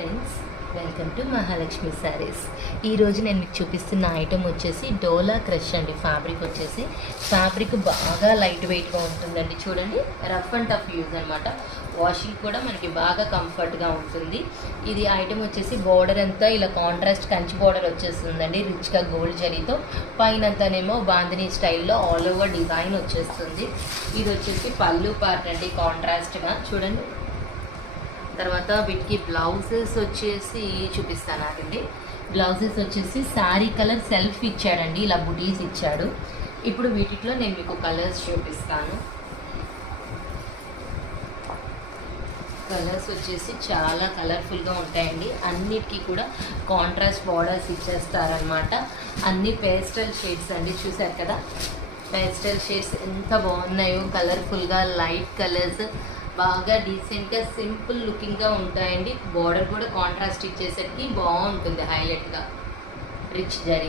Friends, welcome to Mahalakshmi saris. ఈరోజు నేను మీకు చూపిస్తున్న ఐటెం వచ్చేసి డోలా క్రష్ అండి. ఫ్యాబ్రిక్ బాగా లైట్ వెయిట్గా ఉంటుందండి. చూడండి, రఫ్ అండ్ టఫ్ యూజ్ అనమాట. వాషింగ్ కూడా మనకి బాగా కంఫర్ట్గా ఉంటుంది. ఇది ఐటెం వచ్చేసి బోర్డర్ అంతా ఇలా కాంట్రాస్ట్ కంచి బోర్డర్ వచ్చేస్తుందండి, రిచ్గా గోల్డ్ జరీతో. పైన అంతానేమో బాందినీ స్టైల్లో ఆల్ ఓవర్ డిజైన్ వచ్చేస్తుంది. ఇది వచ్చేసి పళ్ళు పార్ట్ అండి, కాంట్రాస్ట్గా చూడండి. తర్వాత వీటికి బ్లౌజెస్ వచ్చేసి చూపిస్తాను ఆగండి. బ్లౌజెస్ వచ్చేసి శారీ కలర్ సెల్ఫ్ ఇచ్చాడండి, ఇలా బుటీస్ ఇచ్చాడు. ఇప్పుడు వీటిలో నేను మీకు కలర్స్ చూపిస్తాను. కలర్స్ వచ్చేసి చాలా కలర్ఫుల్గా ఉంటాయండి. అన్నిటికీ కూడా కాంట్రాస్ట్ బార్డర్స్ ఇచ్చేస్తారనమాట. అన్ని పేస్టల్ షేడ్స్ అండి, చూసారు కదా. పేస్టల్ షేడ్స్ ఎంత బాగున్నాయో, కలర్ఫుల్గా లైట్ కలర్స్, బాగా డీసెంట్గా సింపుల్ లుకింగ్గా ఉంటాయండి. బార్డర్ కూడా కాంట్రాస్ట్ ఇచ్చేసరికి బాగుంటుంది, హైలైట్గా రిచ్ జరీ.